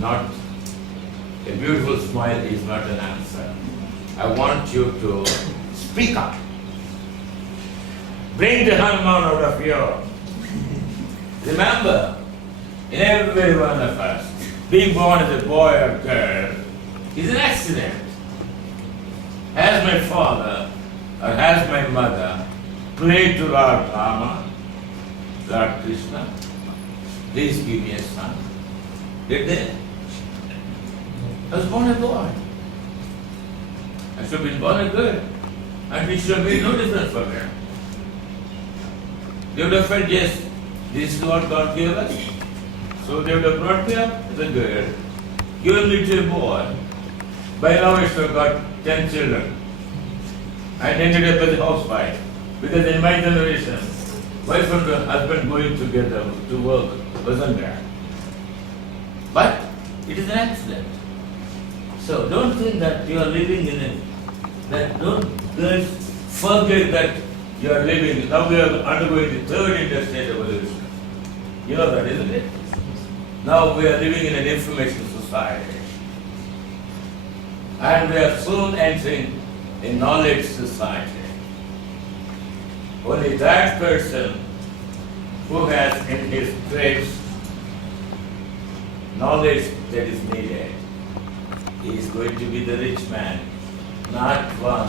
not a beautiful smile is not an answer. I want you to speak up. Bring the Hanuman out of you. Remember, in every one of us, being born as a boy or girl is an accident. Has my father or has my mother prayed to Lord Rama, Lord Krishna, please give me a son? Did they? I was born a boy. I should have been born a girl. And it should have made no difference for them. They would have felt, yes, this is what God gave us. So they would have brought me up as a girl, given me to a boy. By now I should have got 10 children. And ended up as a housewife. Because in my generation, wife and husband going together to work wasn't there. But it is an accident. So don't think that you are living in a, that don't girls forget that you are living, now we are undergoing the third industrial revolution. You know that, isn't it? Now we are living in an information society. And we are soon entering a knowledge society. Only that person who has in his traits knowledge that is needed is going to be the rich man, not one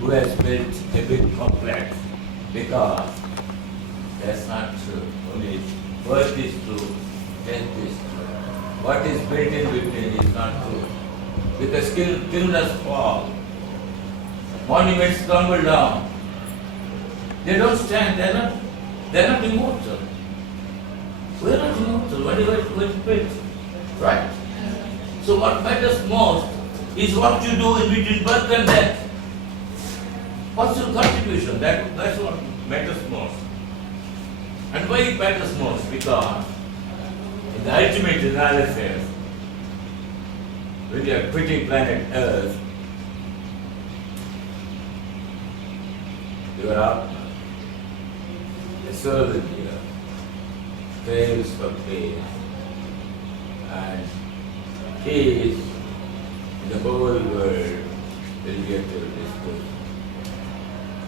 who has built a big complex, because that's not true. Only birth is true, death is true. What is built in between is not true. Because kingdoms fall, monuments tumble down. They don't stand, they're not immortal. We're not immortal, what is built? Right? So what matters most is what you do in between birth and death. What's your contribution? That's what matters most. And why it matters most? Because in the ultimate analysis, when you are quitting planet Earth, your Atma, a soul in you, craves for peace, and peace in the whole world will get to disposal.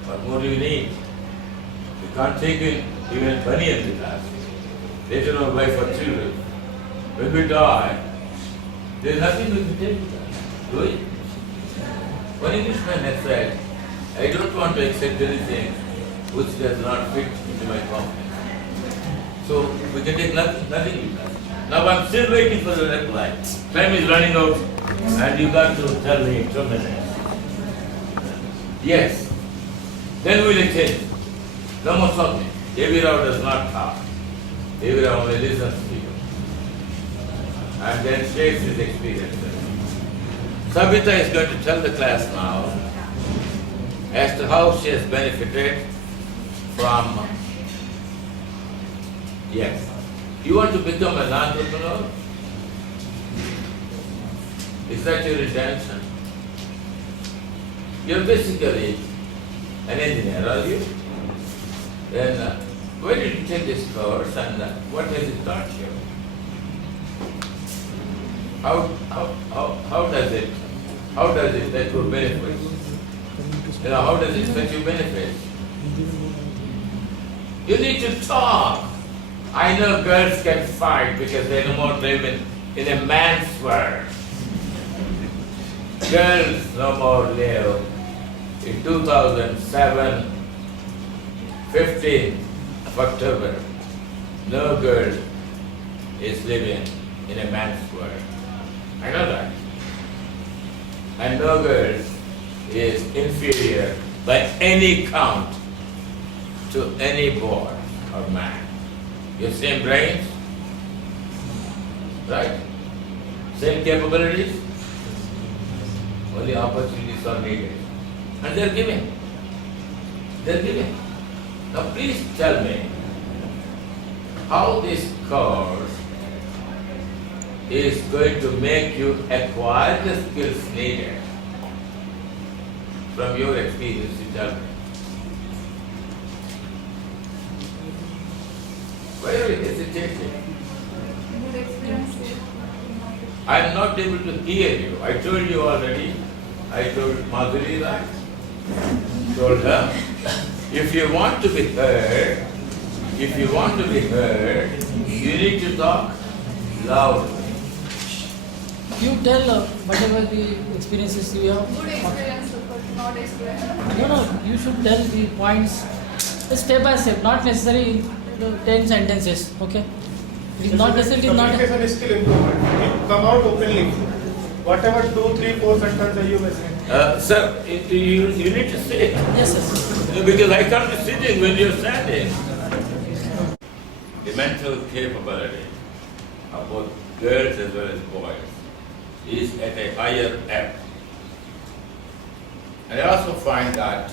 What more do you need? You can't take even bunny with us. Later on, wife or children. When we die, there is nothing we can take with us. Do we? One Englishman has said, I don't want to accept anything which does not fit into my company. So we can take nothing with us. Now I'm still waiting for the reply. Time is running out and you got to tell me in 2 minutes. Yes. Then we'll change. No more talking. Devi-Rao does not talk. Devi-Rao only listens to you. And then shares his experiences. Sabita is going to tell the class now as to how she has benefited from, yes. You want to become an entrepreneur? Is that your intention? You're basically an engineer, are you? Then where did you take this course and what has it taught you? How does it that you benefit? You know, how does it fetch you benefits? You need to talk. I know girls can fight because they no more live in a man's world. Girls no more live in 2007, 15th of October. No girl is living in a man's world. I know that. And no girl is inferior by any count to any boy or man. You have same brains, right? Same capabilities, only opportunities are needed. And they're giving. They're giving. Now please tell me how this course is going to make you acquire the skills needed from your experience in Germany. Why are you hesitating? I am not able to hear you. I told you already. I told Madhuri that. Told her, if you want to be heard, you need to talk loudly. You tell whatever the experiences you have. Good experience, but not experience. No, you should tell the points step by step, not necessarily in 10 sentences. Okay? It is not necessarily not. Communication is still improvement. You come out openly. Whatever 2, 3, 4 sentences you may say. Sir, you need to sit. Yes, yes. Because I can't be sitting when you're standing. The mental capability of both girls as well as boys is at a higher ebb. And I also find that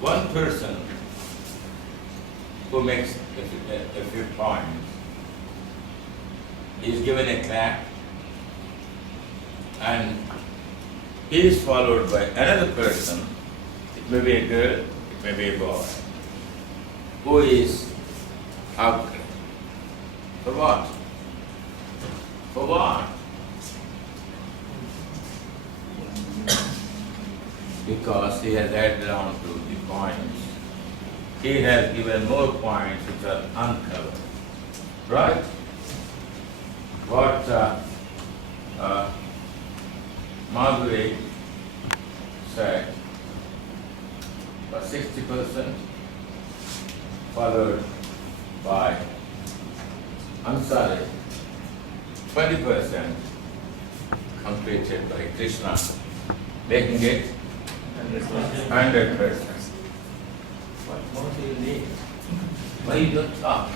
one person who makes a few points is given a clap, and he is followed by another person, it may be a girl, it may be a boy, who is out there. For what? For what? Because he has added on to the points. He has given more points which are uncovered. Right? What Madhuri said was 60%, followed by Ansari, 20% completed by Krishna, making it 100%. What more do you need? Why you don't talk?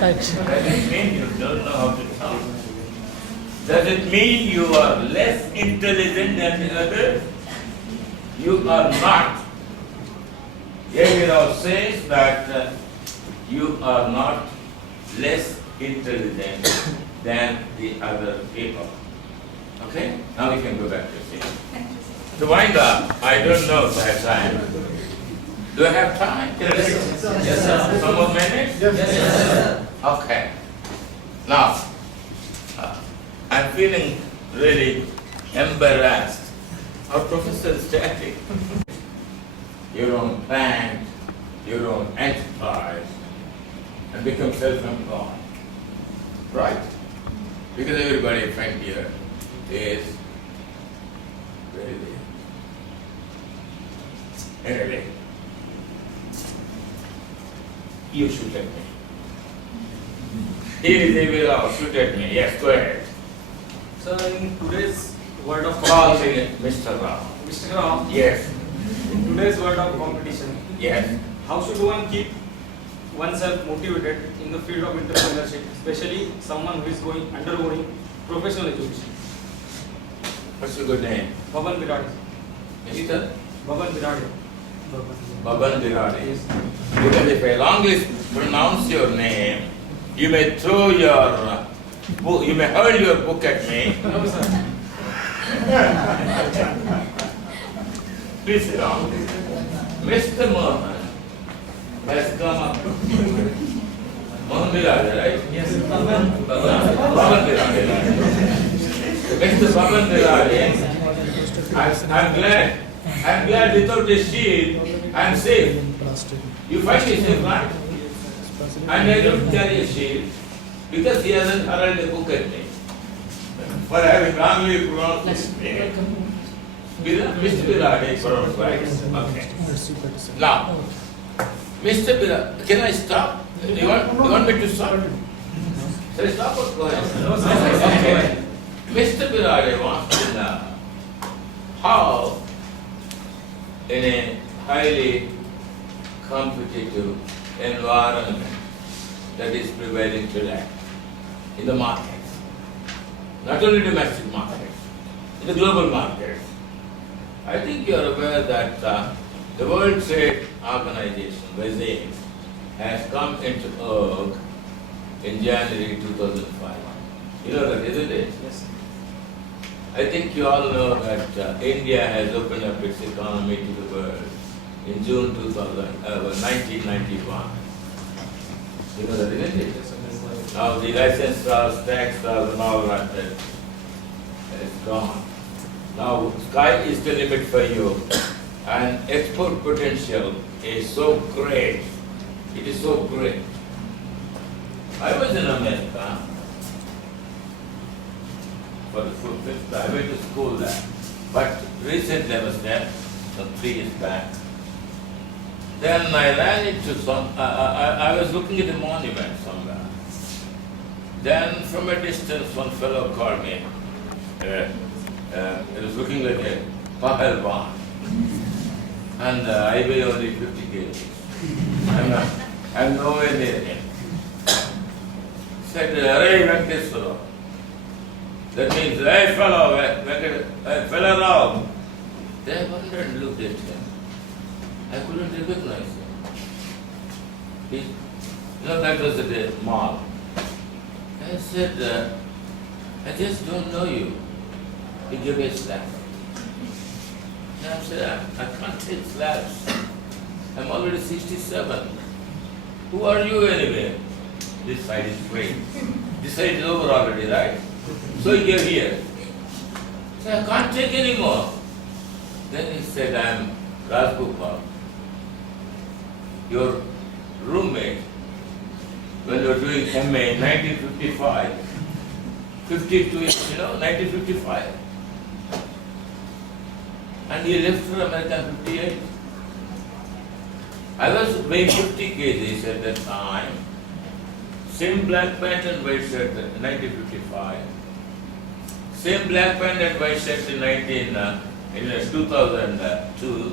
Touch. Does it mean you don't know how to talk? Does it mean you are less intelligent than the others? You are not. Rao'S says that you are not less intelligent than the other people. Okay? Now we can go back to seat. Thank you, sir. To wind up, I don't know if I have time. Do I have time? Yes, sir. Yes, sir. Some more minutes? Yes, sir. Okay. Now, I'm feeling really embarrassed. Our professor is static. Your own plant, your own enterprise, and become self-employed. Right? Because everybody friend here is very big. Anyway, you shoot at me. Here is a will shoot at me. Yes, go ahead. So in today's world of Call competition, me Mr. Rao. Mr. Ram, Yes, in today's world of competition, yes. how should one keep oneself motivated in the field of entrepreneurship, especially someone who is undergoing professional education? What's your good name? Baban Birade. Mr. Baban Birade. Baban Birade. Yes. Because if I wrongly pronounce your name, you may throw your book, you may hurl your book at me. No, sir. Please sit down. Mr. Mohan has come up. Mohan Birade, right? Yes. Baban Birade. Mr. Baban Birade, I'm glad without a shield, I'm safe. You find me safe, right? And I don't carry a shield because he hasn't hurled a book at me. For having wrongly pronounced his name. Mr. Birade is pronounced right. Okay. Now, Mr. Birade, can I stop? You want me to stop? Shall I stop or go ahead? No, sir. Okay. Mr. Birade wants to know how, in a highly competitive environment that is prevailing today in the markets, not only domestic markets, in the global markets. I think you are aware that the World Trade Organization, regime, has come into org in January 2005. You know that, isn't it? Yes. I think you all know that India has opened up its economy to the world in June 1991. You know that, isn't it? Now the license laws, tax laws and all that is gone. Now sky is the limit for you, and export potential is so great. It is so great. I was in America for the fifth time. I went to school there. But recently I was there, some 3 years back. Then I ran into I was looking at a monument somewhere. Then from a distance one fellow called me. It was looking like a pahalwan. And I weigh only 50 kg. I'm nowhere near him. Said, Ray Venkateswara. That means, hey fellow Rao. They wondered and looked at him. I couldn't recognize him. That was at the mall. I said, I just don't know you. He gave me a slap. And I said, I can't take slaps. I'm already 67. Who are you anyway? This side is free. This side is over already, right? So he gave here. I said, I can't take any more. Then he said, I'm Rajgopal, your roommate, when you were doing MA in 1955. 52, 1955. And he left for America in 58. I was weighing 50 kgs at that time. Same black pant and white shirt in 1955. Same black pant and white shirt in 2002,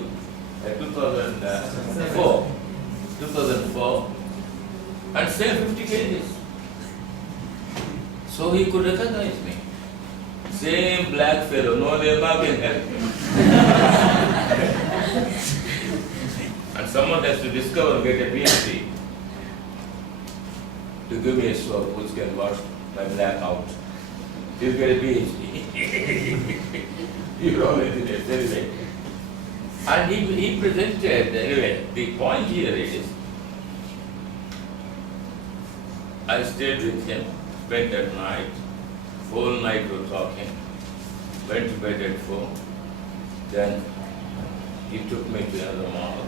2004, and same 50 kgs. So he could recognize me. Same black fellow, no Nirma can help me. And someone has to discover and get a PhD to give me a soap which can wash my black out. He'll get a PhD. You're all engineers, anyway. And he presented, anyway, the point here is, I stayed with him, spent that night, whole night we were talking, went to bed at 4, then he took me to another mall,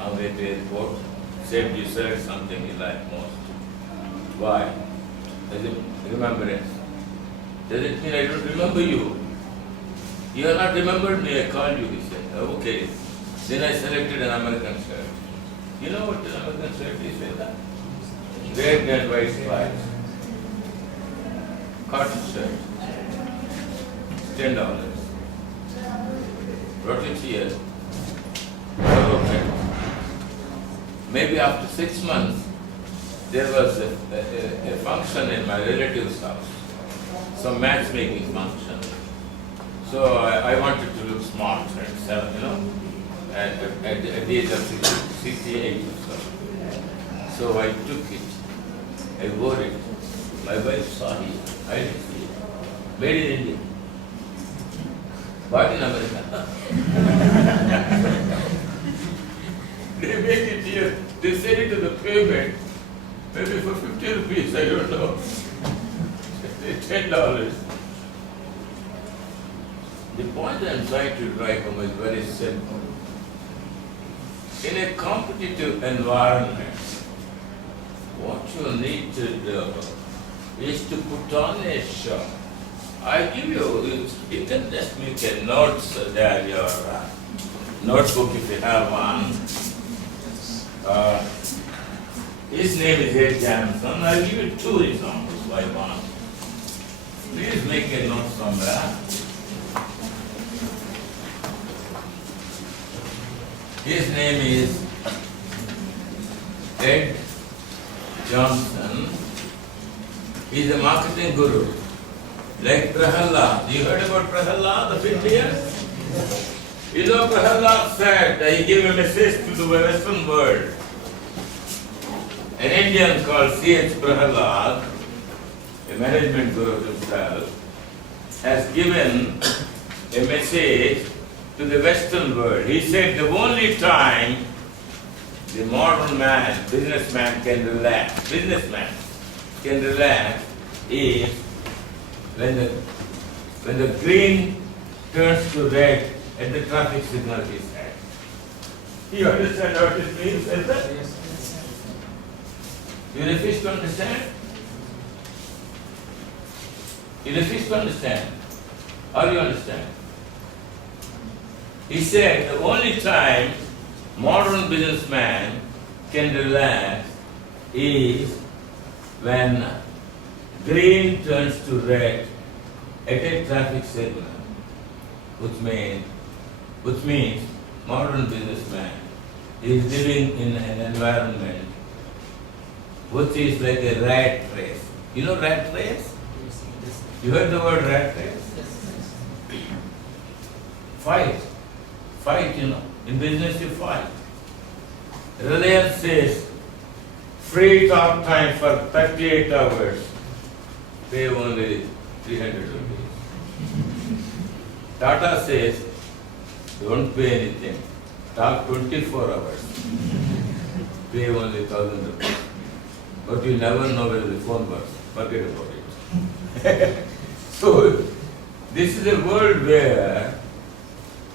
on the way to the airport, said you select something you like most. Why? As a remembrance. Does it mean I don't remember you? You have not remembered me, I called you, he said. Okay. Then I selected an American shirt. You know what an American shirt is? Red and white stripes. Cotton shirt. $10. Brought it here. Maybe after 6 months, there was a function in my relative's house, some matchmaking function. So I wanted to look smart at the age of 68 or so. So I took it, I wore it. My wife saw it, I didn't see it. Made in India. Bought in America. They make it here, they send it to the payment, maybe for 50 rupees, I don't know. $10. The point I'm trying to drive home is very simple. In a competitive environment, what you need to do is to put on a show. I give you can just make a notes there, your notebook if you have one. His name is Ed Jamson. I'll give you 2 examples why one. Please make a note somewhere. His name is Ed Johnson. He's a marketing guru. Like Prahalad. You heard about Prahalad of India? You know, Prahalad said that he gave a message to the Western world. An Indian called C.H. Prahalad, a management guru himself, has given a message to the Western world. He said the only time the modern man, businessman can relax, can relax is when the green turns to red and the traffic signal is set. You understand what it means, sir? Yes. You refuse to understand? You refuse to understand? Or you understand? He said the only time modern businessman can relax is when green turns to red at a traffic signal, which means modern businessman is living in an environment which is like a rat race. You know rat race? You heard the word rat race? Fight, you know. In business you fight. Reliance says free talk time for 38 hours. Pay only 300 rupees. Tata says don't pay anything. Talk 24 hours. Pay only 1,000 rupees. But you never know where the phone works. Forget about it. So, this is a world where,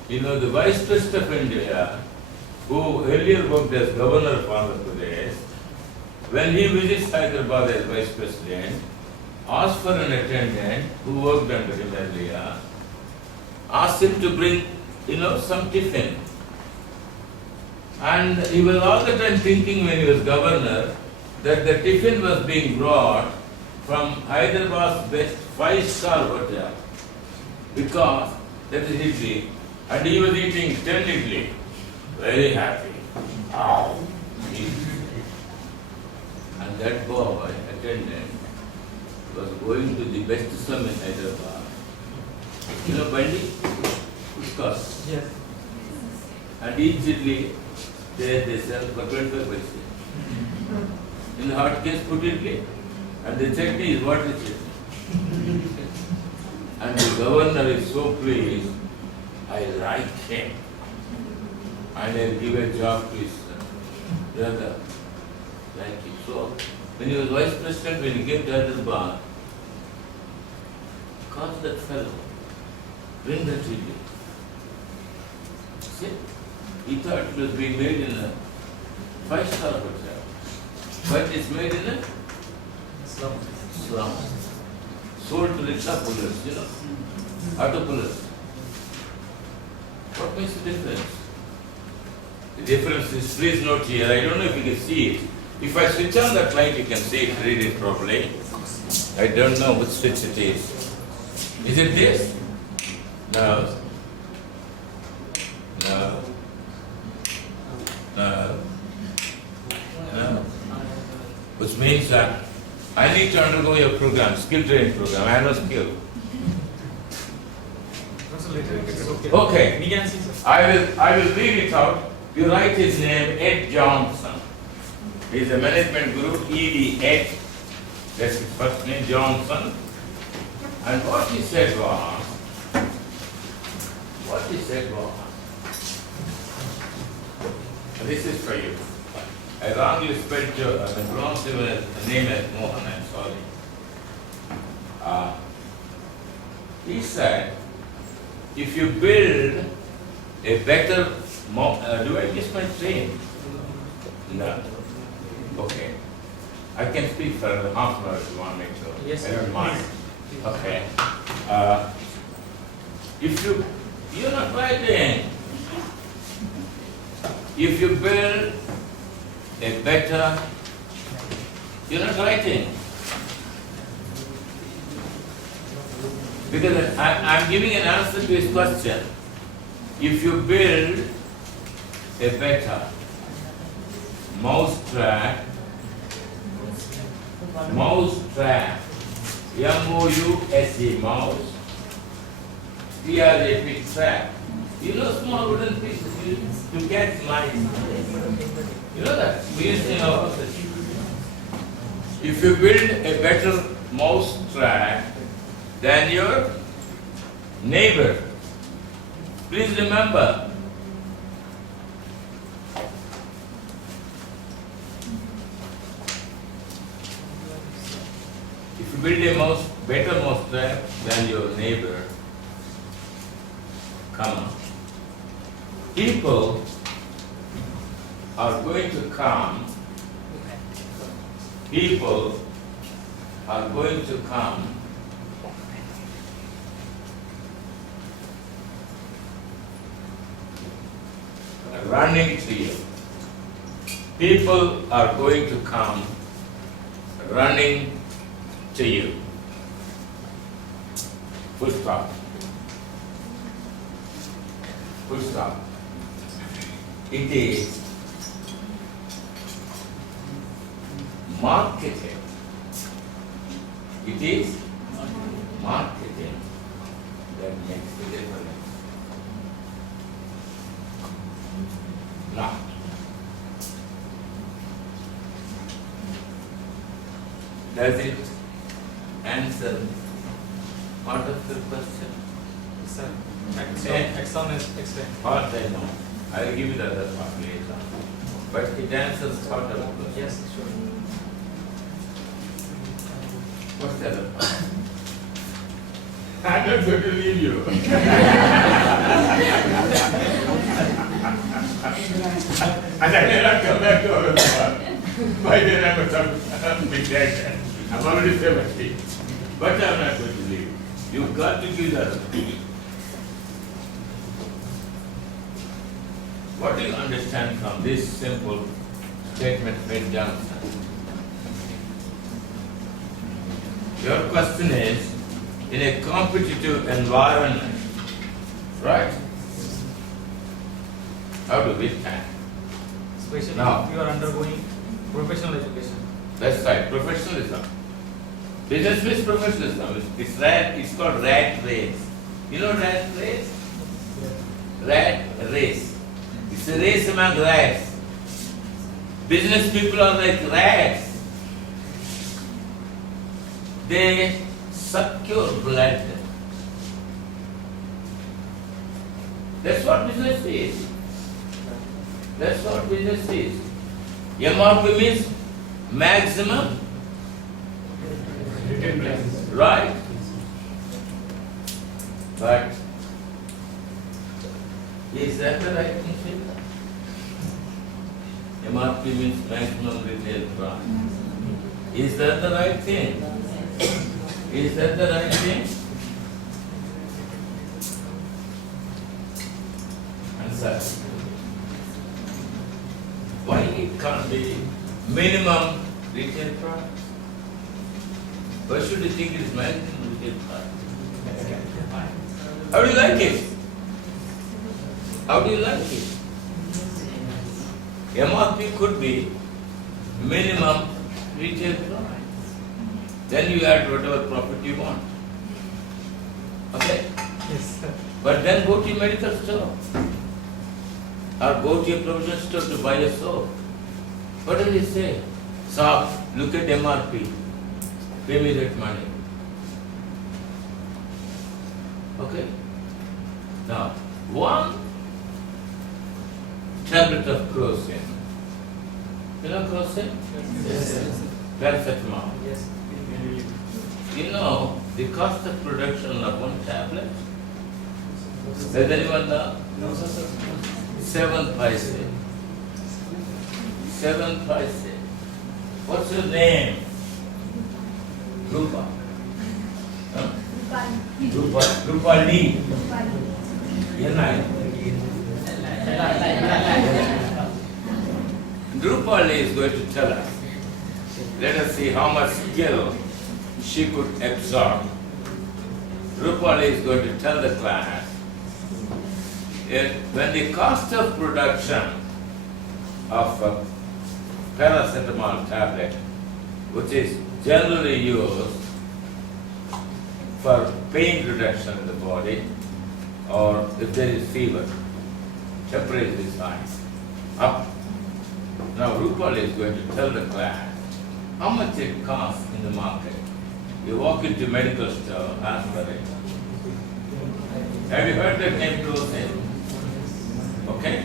you know, the Vice President of India, who earlier worked as Governor of Andhra Pradesh, when he visits Hyderabad as Vice President, asks for an attendant who worked under him earlier, asked him to bring, you know, some tiffin. And he was all the time thinking when he was governor that the tiffin was being brought from Hyderabad's best 5-star hotel, because that is idli, and he was eating 10 idli, very happy. Oh. And that boy, attendant, was going to the best slum in Hyderabad. You know Bandi? Pushkas. Yes. And each idli, they sell for 25 paise. In the hot case, put idli, and the chutney is water chutney. And the governor is so pleased, I like him. And I'll give a job to his brother. Like him. So, when he was vice president, when he came to Hyderabad, call that fellow, bring that idli. See? He thought it was being made in a 5-star hotel. But it's made in a slum. Sold to rickshaw pullers, you know, auto pullers. What makes the difference? The difference is, please note here, I don't know if you can see it. If I switch on that light, you can see it, read it properly. I don't know which switch it is. Is it this? No. No. No. No. Which means that I need to undergo your program, skill training program. I have no skill. Okay. We can see, sir. I will read it out. You write his name, Ed Johnson. He is a management guru, ED Ed. That's his first name, Johnson. And what he said was, this is for you. I wrongly spelled your pronounced your name as Mohan, I'm sorry. He said, if you build a better, do I miss my train? No. Okay. I can speak for half an hour if you want me to. Yes, I don't sir. mind. Okay. If you're not writing. If you build a better, you're not writing. Because I'm giving an answer to his question. If you build a better mousetrap, M-O-U-S-E, mouse, T-R-A-P, trap. You know small wooden pieces to catch mice. You know that? We used to know. If you build a better mouse trap than your neighbor, please remember, If you build a better mousetrap than your neighbor, people are going to come. People are going to come running to you. People are going to come running to you. Full stop. Full stop. It is marketing. It is marketing that makes the difference. Now, does it answer part of the question? Sir, Yeah. exam is explained. Part I know. I will give you the other part later. But it answers part of the question. Yes, sure. What's the other part? I'm not going to leave you. And I may not come back to Aurangabad. By then I'm big dead. I'm already 70. But I'm not going to leave. You've got to give the other part. What do you understand from this simple statement made Johnson? Your question is, in a competitive environment, right? How to withstand? Especially Now. if you are undergoing professional education. That's right, professionalism. Business means professionalism. It's called rat race. You know rat race? Rat race. It's a race among rats. Business people are like rats. They suck your blood. That's what business is. That's what business is. MRP means maximum. Right? But is that the right thing? MRP means maximum retail price. Is that the right thing? Is that the right thing? Answer. Why it can't be minimum retail price? Why should you think it is maximum retail price? How do you like it? How do you like it? MRP could be minimum retail price. Then you add whatever profit you want. Okay? Yes, sir. But then go to your medical store. Or go to your provision store to buy a soap. What do they say? Stop, look at MRP. Pay me that money. Okay? Now, one tablet of crocin. You know crocin? Yes. Paracetamol. Yes. You know the cost of production of one tablet? Does anyone know? No, sir. 7 paise. 7 paise. What's your name? Rupa. Huh? Rupa. Rupali. Rupali is going to tell us. Let us see how much skill she could absorb. Rupali is going to tell the class when the cost of production of a paracetamol tablet, which is generally used for pain reduction in the body, or if there is fever, temperature is high, up. Now Rupal is going to tell the class how much it costs in the market. You walk into medical store, ask for it. Have you heard that name crocin? Okay?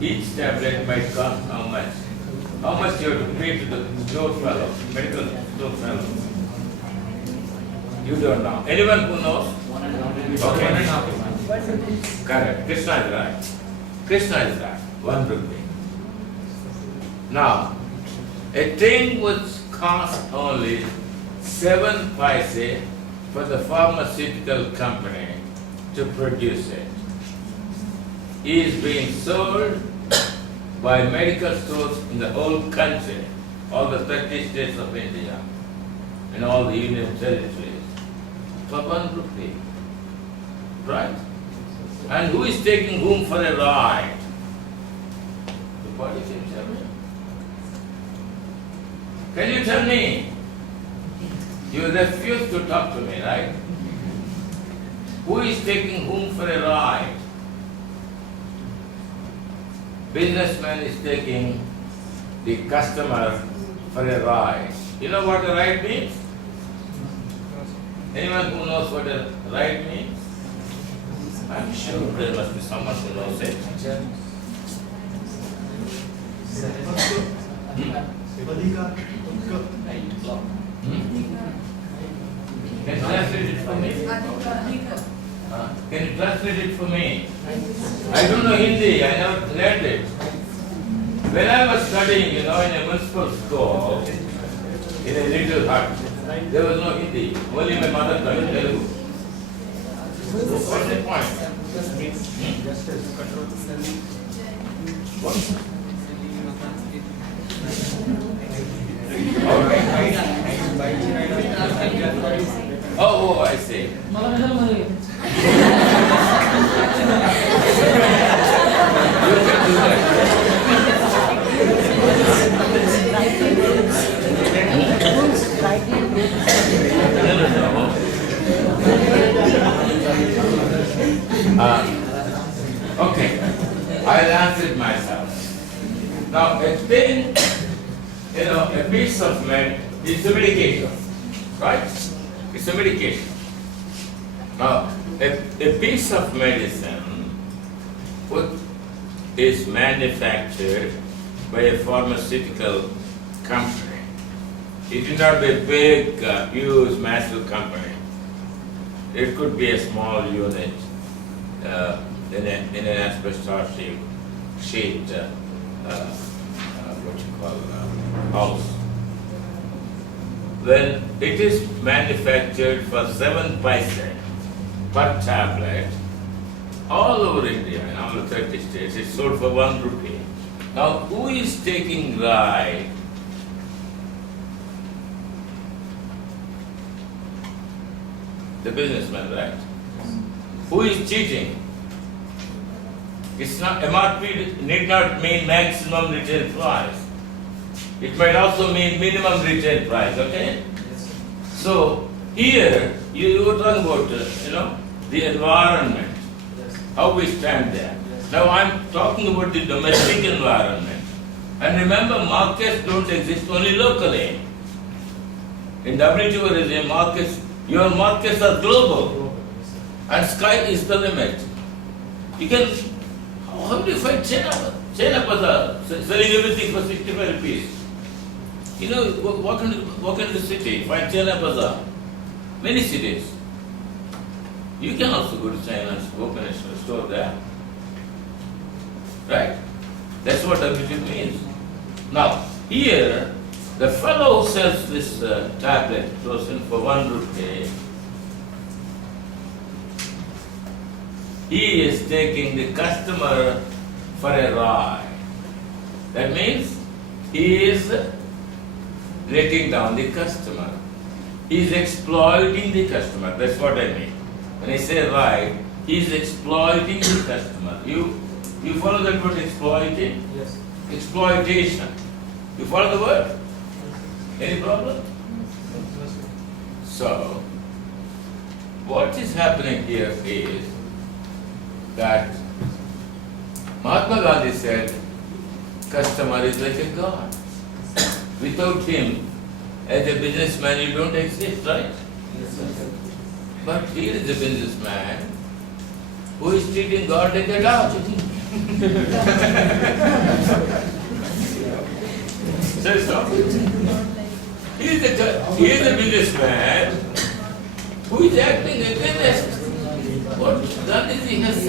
Each tablet might cost how much? How much you have to pay to the store fellow, medical store fellow? You don't know. Anyone who knows? Okay. Correct. Krishna is right. Krishna is right. 1 rupee. Now, a thing which costs only 7 paise for the pharmaceutical company to produce it is being sold by medical stores in the whole country, all the 30 states of India, and all the union territories, for 1 rupee. Right? And who is taking whom for a ride? The politicians, tell me. Can you tell me? You refuse to talk to me, right? Who is taking whom for a ride? Businessman is taking the customer for a ride. You know what a ride means? Anyone who knows what a ride means? I'm sure there must be someone who knows it. Can you translate it for me? Can you translate it for me? I don't know Hindi, I never learned it. When I was studying, in a municipal school, in a little hut, there was no Hindi, only my mother tongue, Telugu. What's the point? What? All right. Oh, I see. You can do that. Okay, I'll answer it myself. Now, a thing, a piece of meat is a medication, right? It's a medication. Now, a piece of medicine is manufactured by a pharmaceutical company. It is not a big, huge, massive company. It could be a small unit in an asbestos sheet, house. When it is manufactured for 7 paise per tablet, all over India, in all the 30 states, it's sold for 1 rupee. Now, who is taking ride? The businessman, right? Who is cheating? It's not, MRP need not mean maximum retail price. It might also mean minimum retail price, okay? So, here, you were talking about, the environment, how we stand there. Now, I'm talking about the domestic environment. And remember, markets don't exist only locally. In WTO regime, your markets are global. And sky is the limit. You can, how do you find China Bazaar, selling everything for 65 rupees? Walk into the city, find China Bazaar. Many cities. You can also go to China and open a store there. Right? That's what WTO means. Now, here, the fellow who sells this tablet frozen for 1 rupee, he is taking the customer for a ride. That means he is letting down the customer. He is exploiting the customer. That's what I mean. When I say ride, he is exploiting the customer. You follow that word exploiting? Yes. Exploitation. You follow the word? Any problem? So, what is happening here is that Mahatma Gandhi said, customer is like a god. Without him, as a businessman, you don't exist, right? But here is a businessman who is treating God like a dog. Say so. He is a businessman acting against what Gandhiji has said.